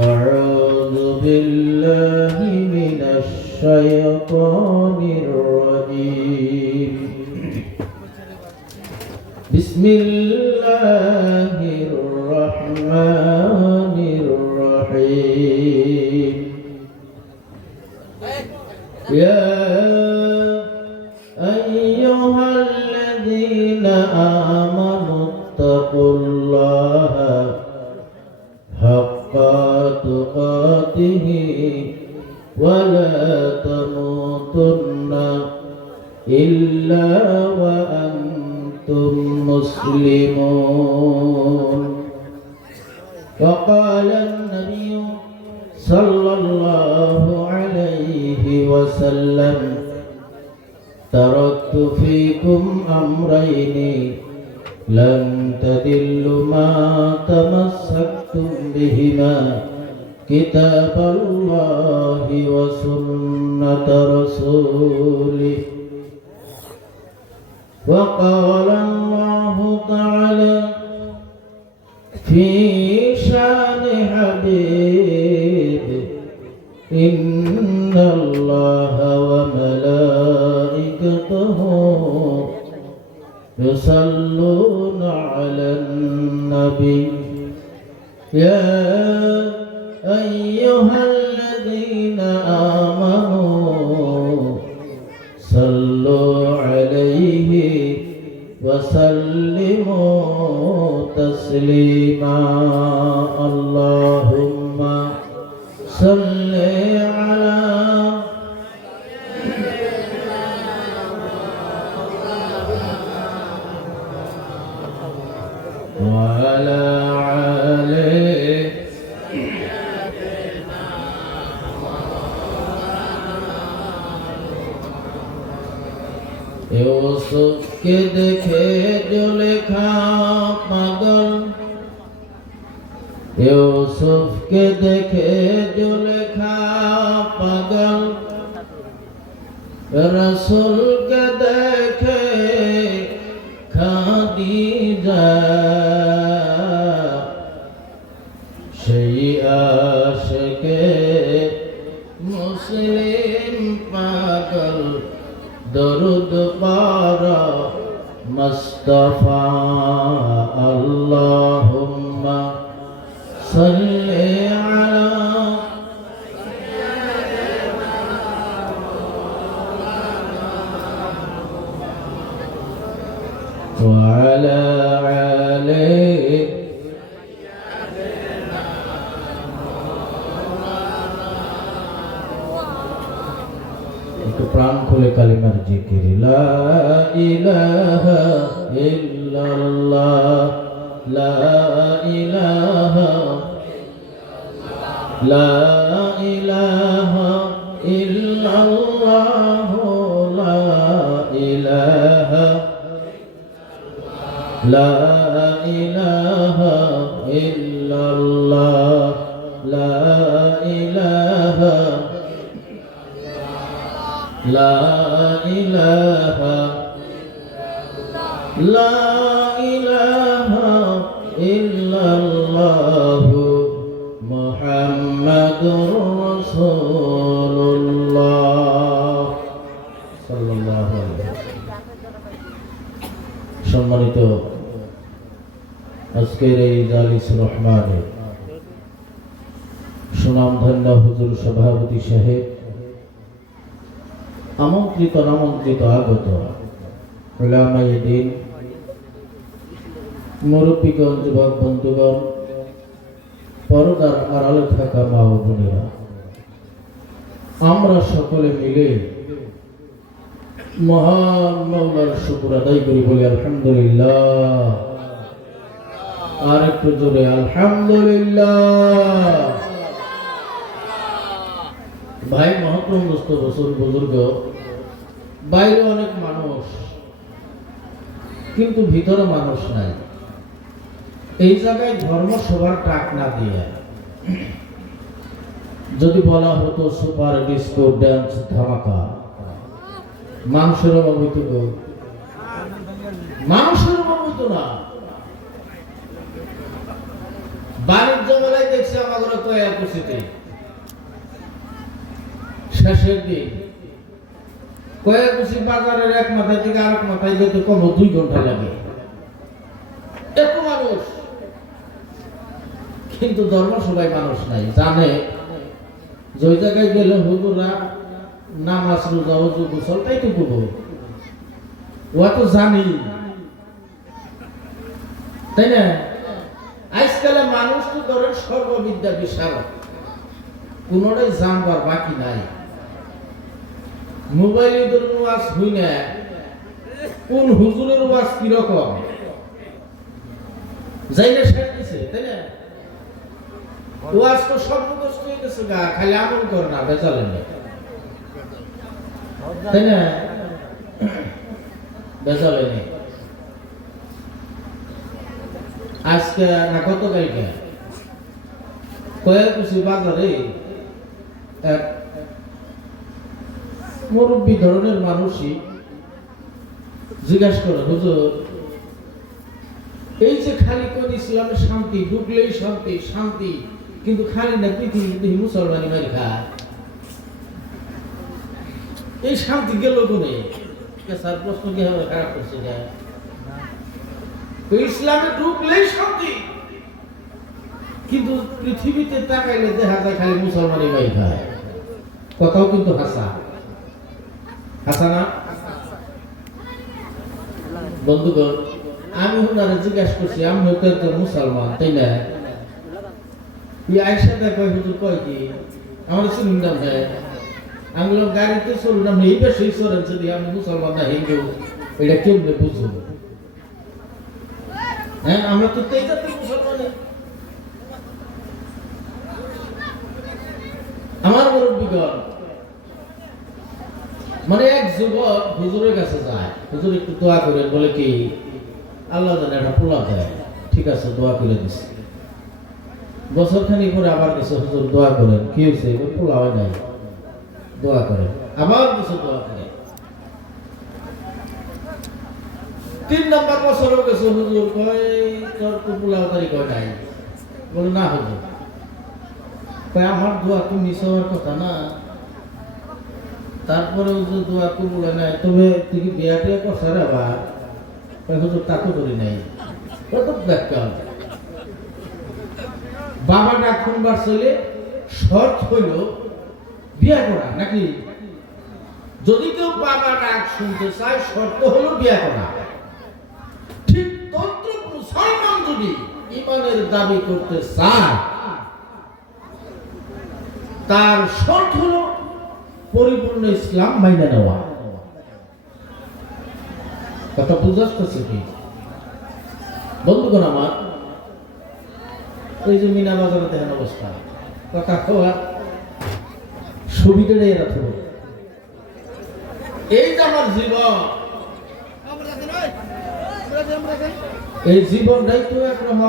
أعوذ بالله من الشيطان الرجيم بسم الله الرحمن الرحيم يا أيها الذين آمنوا اتقوا الله حق تقاته ولا تموتن إلا وأنتم مسلمون وقال النبي صلى الله عليه وسلم تركت فيكم أمرين لن تضلوا ما تمسكتم بهما كتاب الله وسنة رسوله وقال الله تعالى في شان حبيبه إن الله وملائكته يصلون على النبي يا أيها الذين آمنوا صلوا عليه وسلموا تسليما اللهم صل على وعلى آله यूसुफ के देखे जो लिखा पागल यूसुफ के देखे जो लिखा पागल रसूल के देखे खादीजा সেই আশিকে মুসলিম পাগল দরুদ পারা মুস্তাফা আল্লাহুম্মা সাল্লি আলা ওয়া আলা আলিহি প্রাণ খুলে কালিমার জিকির লা ইলাহা ইল্লাল্লাহ লা ইলাহা লা ইলাহা ইল্লাল্লাহ লা ইলাহা লা ইলাহা ইল্লাল্লাহ লা ইলাহা لا إله لا إله إلا الله محمد رسول الله صلى الله عليه وسلم সম্মানিত আজকের এই জালিস রহমানের সুনামধন্য হুজুর সভাপতি সাহেব আমন্ত্রিত নামন্ত্রিত আগত উলামায়ে দ্বীন মুরব্বীগণ যুবক বন্ধুগণ পর্দার আড়ালে থাকা মা ও বোনেরা আমরা সকলে মিলে মহান মাওলার শুকর আদায় করি বলি আলহামদুলিল্লাহ আর একটু জোরে আলহামদুলিল্লাহ ভাই মহাপ্রভু রসুল বুজুর্গ বাইরে অনেক মানুষ কিন্তু ভিতরে মানুষ নাই এই জায়গায় ধর্ম সবার টাক না দিয়ে যদি বলা হতো সুপার ডিস্কো ড্যান্স ধামাকা মানুষের অভাব হইতো মানুষের অভাব হইতো না বাণিজ্য মেলায় দেখছি আমাদের তো একুশিতে শেষের দিন কয়েকুশি বাজারের এক মাথায় থেকে আরেক মাথায় যেতে কম 2 ঘন্টা লাগে, এত মানুষ। কিন্তু ধর্ম সবাই মানুষ নাই, জানে যে ওই জায়গায় গেলে হুজুরা নামাজ রোজা ওযু গোসল তাই তো করবো, ও তো জানি, তাই না? আজকালে মানুষ তো ধরেন সর্ববিদ্যা বিশারদ, কোনটাই জানবার বাকি নাই। মোবাইলে ধরুন ওয়াজ হই না, কোন হুজুরের ওয়াজ কিরকম যাই না শেষ দিছে, তাই না? ওয়াজ তো সব মুখস্থ হয়ে গেছে গা, খালি আমল কর না, বেজালেন না, তাই না? বেজালেন আজকে না কত তারিখে কয়েকুশি বাজারে এক মুরব্বী ধরনের মানুষই জিজ্ঞাসা করে, হুজুর এই যে খালি কোন ইসলামের শান্তি, ঢুকলেই শান্তি শান্তি, কিন্তু খালি না পৃথিবীতে মুসলমানি মারি খায়, এই শান্তি গেল কোনে? স্যার প্রশ্ন কি হবে, খারাপ করছে যায়, ইসলামে ঢুকলেই শান্তি, কিন্তু পৃথিবীতে তাকাইলে দেখা যায় খালি মুসলমানি মারি খায়। কথাও কিন্তু হাসা হাসা না বন্ধুগণ। আমি ওনারা জিজ্ঞাসা করছি, আমি তো একজন মুসলমান, তাই না? আয়সা দেখো হুজুর কয় কি আমার শুনলাম, হ্যাঁ আমি গাড়িতে চললাম, এই বেশি চলেন, যদি আমি মুসলমান না হিন্দু এটা কেমনে বুঝবো? হ্যাঁ আমরা তো এই জাতীয় মুসলমান। আমার মুরব্বীগণ, মানে এক যুবক হুজুরের কাছে যায়, হুজুর একটু দোয়া করেন, বলে কি আল্লাহ জানে একটা পোলা দেয়, ঠিক আছে দোয়া করে দিচ্ছে। বছর খানিক পরে আবার কিছু হুজুর দোয়া করেন, কি হয়েছে? পোলা হয় নাই, দোয়া করেন, আবার কিছু দোয়া করে। 3 নম্বর বছরও গেছে, হুজুর কয় তোর তো পোলা তারিখ হয় নাই, বলে না হুজুর, কয় আমার দোয়া তো মিস হওয়ার কথা না। তারপরে হুজুর দোয়া কবুল হয় নাই, তবে তুই কি বিয়া টিয়া করছ রে? আবার হুজুর তা তো করি নাই। কত ব্যাখ্যা বাবা ডাক শুনবার চলে শর্ত হইল বিয়া করা নাকি? যদি কেউ বাবা ডাক শুনতে চায় শর্ত হলো বিয়া করা। ঠিক তন্ত্র মুসলমান যদি ইমানের দাবি করতে চায় তার শর্ত হলো পরিপূর্ণ ইসলাম মাইনে নেওয়া। কথা বুঝাচ্ছে কি বন্ধুগণ আমার? এই যে মিনা বাজারে দেখেন অবস্থা, কথা খাওয়া সুবিধাটাই এরা থাকবে। এই যে আমার জীবন, এই জীবনটাই তো একরকম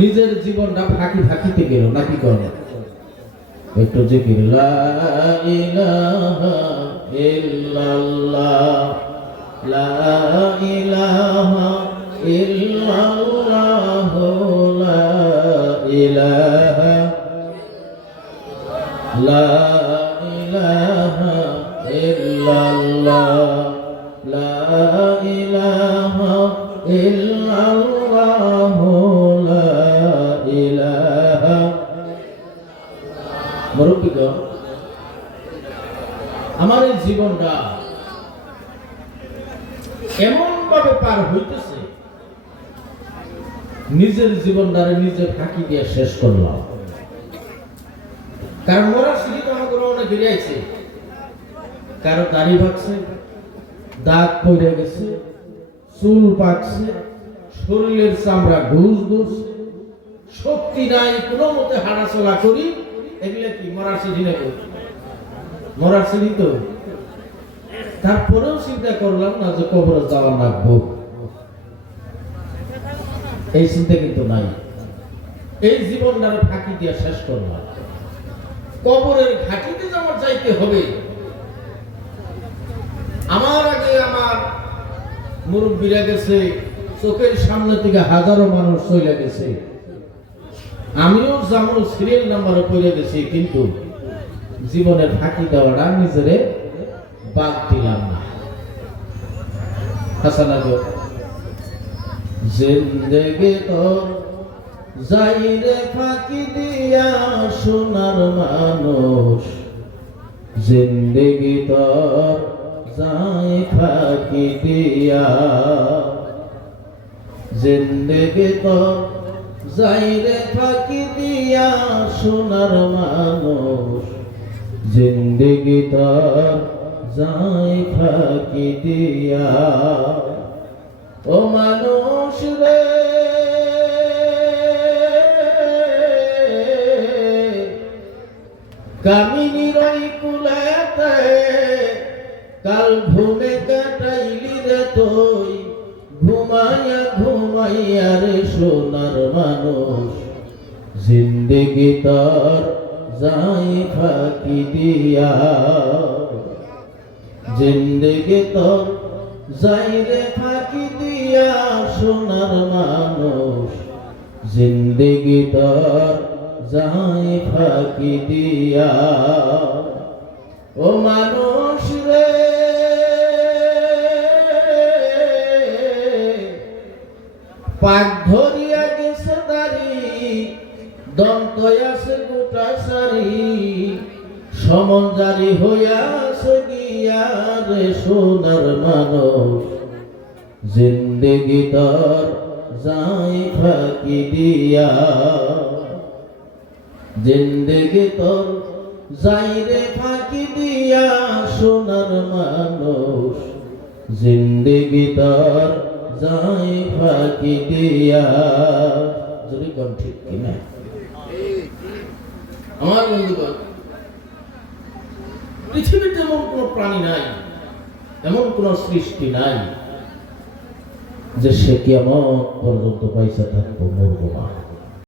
নিজের জীবনটা ফাঁকি ফাঁকিতে গেল নাকি করে? একটু জিকির লা ইলাহা ইল্লাল্লাহ, লা ইলাহা ইল্লাল্লাহ, লা ইলাহা, লা ইলাহা ইল্লাল্লাহ, লা ইলাহা ইল্লাল্লাহ, লা ইলাহা। মুরব্বিগণ, আমার এই জীবনটা এমন ভাবে পার হইতেছে, নিজের জীবনটারে নিজে ফাঁকি দিয়ে শেষ করলাম। কারণ মরার সিঁড়ি তো আমাকে অনেক ফিরে আইছে, কারো দাড়ি ভাগছে, দাঁত পড়ে গেছে, চুল পাকছে, শরীরের চামড়া ঘুষ ঘুষ, শক্তি নাই, কোনো মতে হাঁটাচলা করি। এগুলা কি মরার সিঁড়ি নাকি? মরার সিঁড়ি তো। তারপরেও চিন্তা করলাম না যে কবরে যাওয়ার লাগবো, এই চিন্তা কিন্তু নাই। এই জীবনটারে ফাঁকি দিয়ে শেষ করলাম। কবরের ঘাটিতে যেমন যাইতে হবে, আমার আগে আমার মুরব্বীরা গেছে, চোখের সামনে থেকে হাজারো মানুষ চলে গেছে। আমিও যেমন সিরিয়াল নাম্বারে পড়ে গেছি, কিন্তু জীবনের ফাঁকি দেওয়াটা নিজেরে বাদ দিলাম না। হাসান আলী জিন্দেগি তোর যাইরে ফাঁকি দিয়া সোনার মানুষ, জিন্দেগি তোর যাই ফাঁকি দিয়া, জিন্দেগি তোর যাইরে ফাঁকি দিয়া সোনার মানুষ, জিন্দেগি তোর যাই ফাঁকি দিয়া। ও মানুষ রে কামিনীর ওই কুলেতে কাল ঘুমে কাটাইলি রে তুই, ঘুমাইয়া ঘুমাইয়া রে সোনার মানুষ, জিন্দেগি তোর যাই ফাঁকি দিয়া, জিন্দেগি তোর যাই রে ফাঁকি দিয়া সোনার মানুষ, জিন্দেগি তোর যাই ফাঁকি দিয়া। ও মানুষ রে পাক ধরিয়া গেছে দাড়ি, দন্ত আছে গোটা সারি, সমন জারি হইয়াছে গিয়া রে সোনার মানুষ, জিন্দেগি তোর যাই ফাঁকি দিয়া, জিন্দেগি তোর যাই রে ফাঁকি দিয়া সোনার মানুষ, জিন্দেগি তোর যাই ফাঁকি দিয়া। যদি কোন ঠিক কিনা আমার বন্ধুগণ, পৃথিবীতে এমন কোন প্রাণী নাই, এমন কোন সৃষ্টি নাই যে সে কিয়ামত পর্যন্ত পয়সা থাকবো মরবো না।